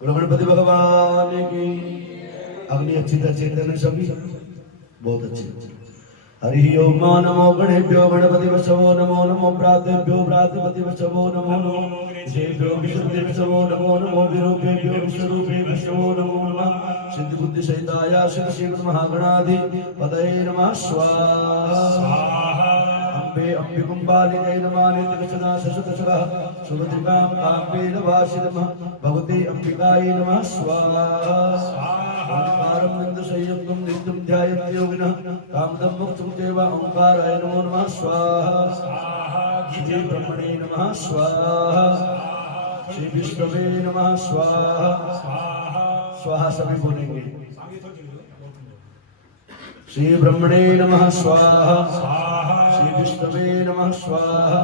बोलो गणपति भगवान की। अग्नि अच्छी चेतन सभी बहुत अच्छे। हरि ओम नमो गणेभ्यो गणपति वशवो नमो नमो प्रातेभ्यो प्रातपति वशवो नमो नमो विषेभ्यो विशुद्धि वशवो नमो नमो विरूपेभ्यो विश्वरूपे वशवो नमो नमः सिद्धि बुद्धि सहिताय शिव शिव महागणाधि पदये नमः स्वाहा। अम्बे अम्बिकुम्बालिने नमः नित्यकचना शशुतशः सुभद्रिकाम् अम्बे नवासि नमः भगवते अम्बिकायै नमः स्वाहा। ओंकारं नन्दशय्यं नित्यं ध्यायन्ति योगिनः कामदं मोक्षं चैव ओंकाराय नमो नमः स्वाहा। श्री ब्रह्मणे नमः स्वाहा। श्री विष्णवे नमः स्वाहा। स्वाहा सभी बोलेंगे। श्री ब्रह्मणे नमः स्वाहा। श्री विष्णवे नमः स्वाहा।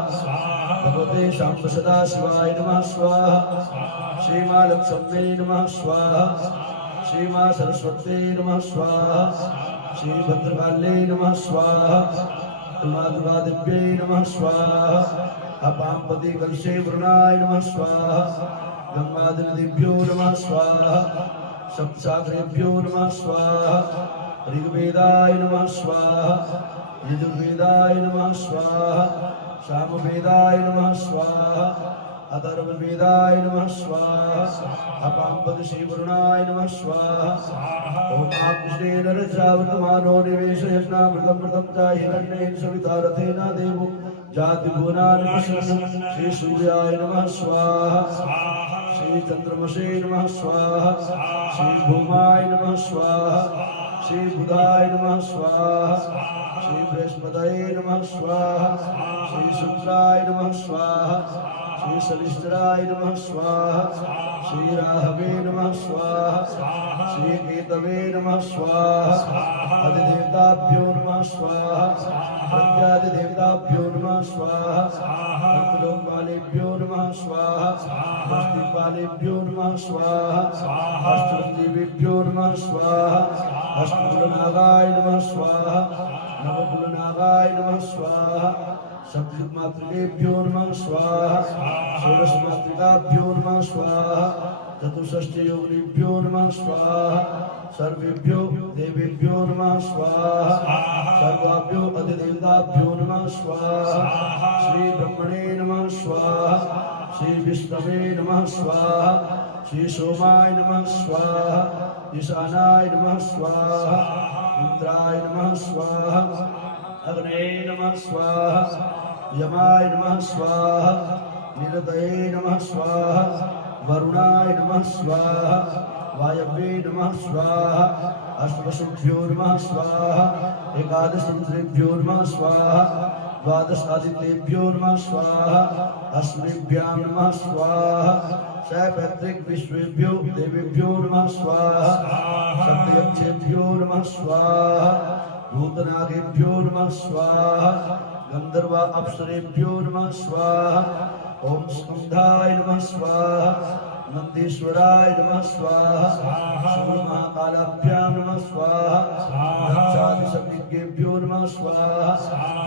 भगवते शाम्ब सदा शिवाय नमः स्वाहा। श्री मां लक्ष्मी नमः स्वाहा। श्री मां सरस्वती नमः स्वाहा। श्री भद्रकाले नमः स्वाहा। मातृका दिव्ये नमः स्वाहा। अपाम्पति कलशे वरुणाय नमः स्वाहा। गंगाधरदिभ्यो नमः स्वाहा। सप्तसागरेभ्यो नमः स्वाहा। ऋग्वेदाय नमः स्वाहा। यजुर्वेदाय नमः स्वाहा। सामवेदाय नमः स्वाहा। अथर्ववेदाय नमः स्वाहा। अपाम्पति श्रीवरुणाय नमः स्वाहा। ओम कृष्णेन रचावतमानो निवेशयज्ञामृतं च हिरण्येन सविता रथेन देवो जाति भुवनानि पश्यन् श्री सूर्याय नमः स्वाहा। श्री चंद्रमसे नमः स्वाहा। श्री भूमाय नमः स्वाहा। श्री बुधाय नमः स्वाहा। श्री बृहस्पतये नमः स्वाहा। श्री शुक्राय नमः स्वाहा। श्री शनिश्चराय नमः स्वाहा। श्री राहवे नमः स्वाहा। श्री केतवे नमः स्वाहा। अधिदेवताभ्यो नमः स्वाहा। प्रत्यादिदेवताभ्यो नमः स्वाहा। लोकपालेभ्यो नमः स्वाहा। अष्टदिक्पालेभ्यो नमः स्वाहा। अष्टदेवेभ्यो नमः स्वाहा। अष्टकुलनागाय नमः स्वाहा। नवकुलनागाय नमः स्वाहा। सप्तमातृकेभ्यो नमः स्वाहा। षोडशमातृकाभ्यो नमः स्वाहा। चतुष्षष्टियोगिनीभ्यो नमः स्वाहा। सर्वेभ्यो देवेभ्यो नमः स्वाहा। सर्वाभ्यो अधिदेवताभ्यो नमः स्वाहा। श्री ब्रह्मणे नमः स्वाहा। श्री विष्णवे नमः स्वाहा। श्री सोमाय नमः स्वाहा। ईशानाय नमः स्वाहा। इंद्राय नमः स्वाहा। अग्ने नमः स्वाहा। यमाय नमः स्वाहा। निरतये नमः स्वाहा। वरुणाय नमः स्वाहा। वायव्ये नमः स्वाहा। अष्टवसुभ्यो नमः स्वाहा। एकादश रुद्रेभ्यो नमः स्वाहा। द्वादश आदित्येभ्यो नमः स्वाहा। अस्मभ्यां नमः स्वाहा। सैपैत्रिक विश्वेभ्यो देवेभ्यो नमः स्वाहा। सप्तयक्षेभ्यो नमः स्वाहा। भूतनागेभ्यो नमः स्वाहा। गंधर्व अप्सरेभ्यो नमः स्वाहा। ओम स्कंधाय नमः स्वाहा। नंदीश्वराय नमः स्वाहा। महाकालाभ्यां नमः स्वाहा। रक्षादिशक्तिभ्यो नमः स्वाहा।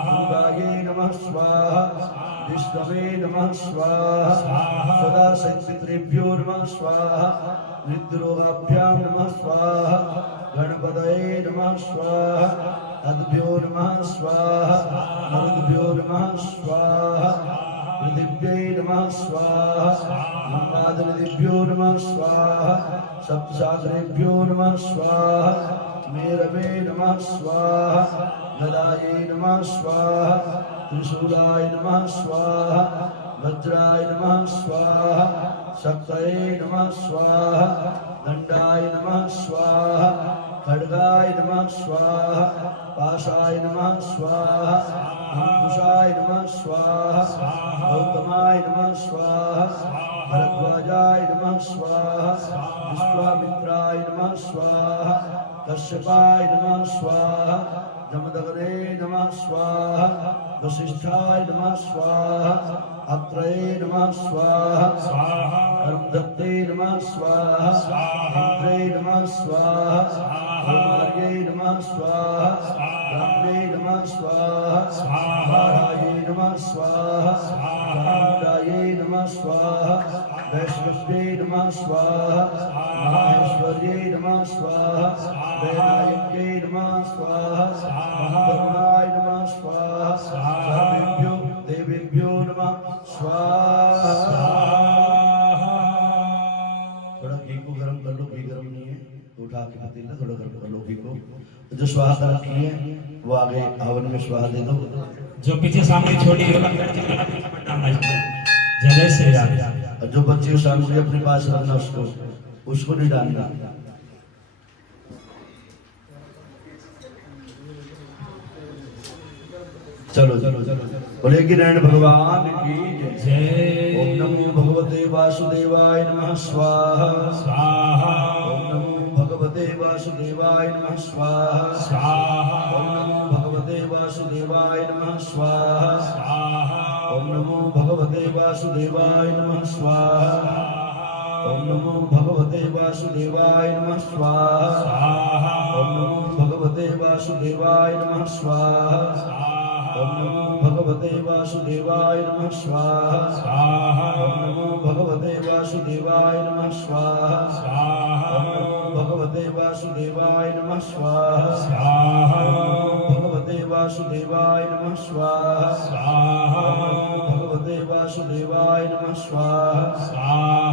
दुर्गायै नमः स्वाहा। विष्णवे नमः स्वाहा। सदा शक्तित्रेभ्यो नमः स्वाहा। मृत्युरोगाभ्यां नमः स्वाहा। गणपतये नमः स्वाहा। अद्भ्यो नमः स्वाहा। मरुद्भ्यो नमः स्वाहा। पृथिव्यै नमः स्वाहा। गंगाधरदिभ्यो नमः स्वाहा। सप्तसागरेभ्यो नमः स्वाहा। मेरवे नमः स्वाहा। गदायै नमः स्वाहा। त्रिशूलाय नमः स्वाहा। वज्राय नमः स्वाहा। शक्तये नमः स्वाहा। दंडाय नमः स्वाहा। खड्गाय नमः स्वाहा। पाशाय नमः स्वाहा। अंकुशाय नमः स्वाहा। गौतमाय नमः स्वाहा। भरद्वाजाय नमः स्वाहा। विश्वामित्राय नमः स्वाहा। कश्यपाय नमः स्वाहा। जमदग्ने नमः स्वाहा वसिष्ठाय नमः स्वाहा अत्रये नमः स्वाहा कर्मदत्ते नमः स्वाहा इंद्रे नमः स्वाहा कुमार्ये नमः स्वाहा ब्रह्मे नमः स्वाहा वाराये नमः स्वाहा चामुण्डाये नमः स्वाहा वैष्णवे नमः स्वाहा माहेश्वर्ये नमः स्वाहा वैनायके नमः स्वाहा महावरुणाय नमः स्वाहा स्वामिभ्यो देवेभ्यो नमः स्वाहा। थोड़ा घी को गर्म कर लो, घी गर्म नहीं है तो उठा के पतीला थोड़ा गर्म कर लो घी को। जो स्वाहा कर रखी है वो आगे हवन में स्वाहा दे दो। जो पीछे सामने छोटी जय जय श्री राम। और जो बच्चे सामग्री अपने पास रखना उसको नहीं डालना। चलो चलो चलो बोले कि नारायण भगवान की जय। ओम नमो भगवते वासुदेवाय नमः स्वाहा स्वाहा ओम नमो भगवते वासुदेवाय नमः स्वाहा स्वाहा ओम नमो भगवते वासुदेवाय नमः स्वाहा स्वाहा ओम नमो भगवते वासुदेवाय नमः स्वाहा ओम नमो भगवते वासुदेवाय नमः स्वाहा स्वाहा ओम नमो भगवते वासुदेवाय नमः स्वाहा ओम नमो भगवते वासुदेवाय नमः स्वाहा स्वाहा ओम नमो भगवते वासुदेवाय नमः स्वाहा स्वाहा ओम नमो भगवते वासुदेवाय नमः स्वाहा स्वाहा ओम नमो भगवते वासुदेवाय नमः स्वाहा स्वाहा ओम नमो भगवते वासुदेवाय नमः स्वाहा स्वाहा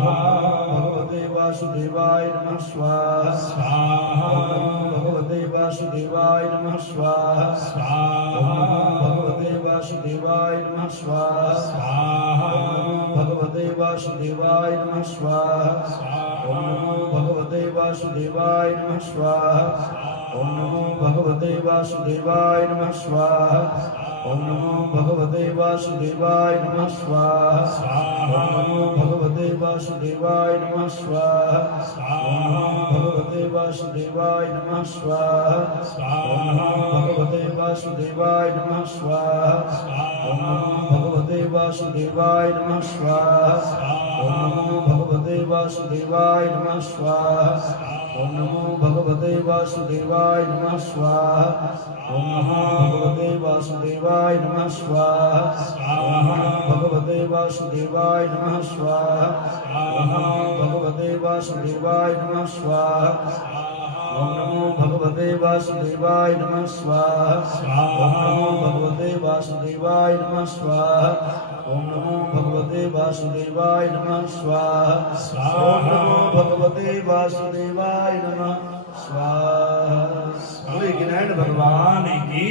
भगवते वासुदेवाय नमः स्वाहा स्वाहा ओम नमो भगवते वासुदेवाय नमः स्वाहा स्वाहा ओम नमो भगवते वासुदेवाय नमः स्वाहा स्वाहा ओम नमो भगवते वासुदेवाय नमः स्वाहा ओम नमो भगवते वासुदेवाय नमः स्वाहा ओम नमो भगवते वासुदेवाय नमः स्वाहा ओम नमो भगवते वासुदेवाय नमः स्वाहा ओम नमो भगवते वासुदेवाय नमः स्वाहा ओम नमो भगवते वासुदेवाय नमः स्वाहा ओम नमो भगवते वासुदेवाय नमः स्वाहा ओम नमो भगवते वासुदेवाय नमः स्वाहा ओम नमो भगवते वासुदेवाय नमः स्वाहा ओम नमो भगवते वासुदेवाय नमः स्वाहा ओम नमो भगवते वासुदेवाय नमः स्वाहा ओम नमो भगवते वासुदेवाय नमः स्वाहा ओम नमो भगवते वासुदेवाय नमः स्वाहा ओम नमो भगवते वासुदेवाय नमः स्वाहा ओम नमो भगवते वासुदेवाय नमः स्वाहा ओम नमो भगवते वासुदेवाय नमः स्वाहा ओम नमो भगवते वासुदेवाय नमः स्वाहा। बोले कि नारायण भगवान की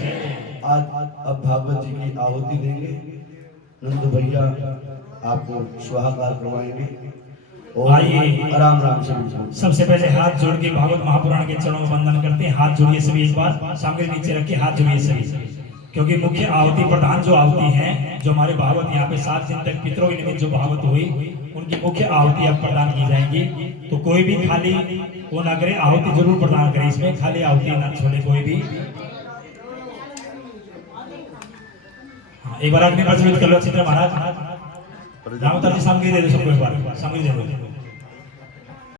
जय। आज अब भागवत जी की आहुति देंगे। नंद भैया आपको स्वाहाकार करवाएंगे और आइए। राम राम से बोलिए। सबसे पहले हाथ जोड़ के भागवत महापुराण के चरणों में वंदन करते हैं। हाथ जोड़िए सभी, एक बार सामने नीचे रख के हाथ जोड़िए सभी, क्योंकि मुख्य आहुति प्रधान जो आहुति है, जो हमारे भागवत यहाँ पे 7 दिन तक पितरों के निमित्त जो भागवत हुई उनकी मुख्य आहुति अब प्रदान की जाएंगी। तो कोई भी खाली वो ना करे, आहुति जरूर प्रदान करे, इसमें खाली आहुति ना छोड़े कोई भी। एक बार अग्नि प्रज्वलित कर लो। चित्र महाराज रामोतर जी सामग्री दे दो सबको, एक बार सामग्री दे दो।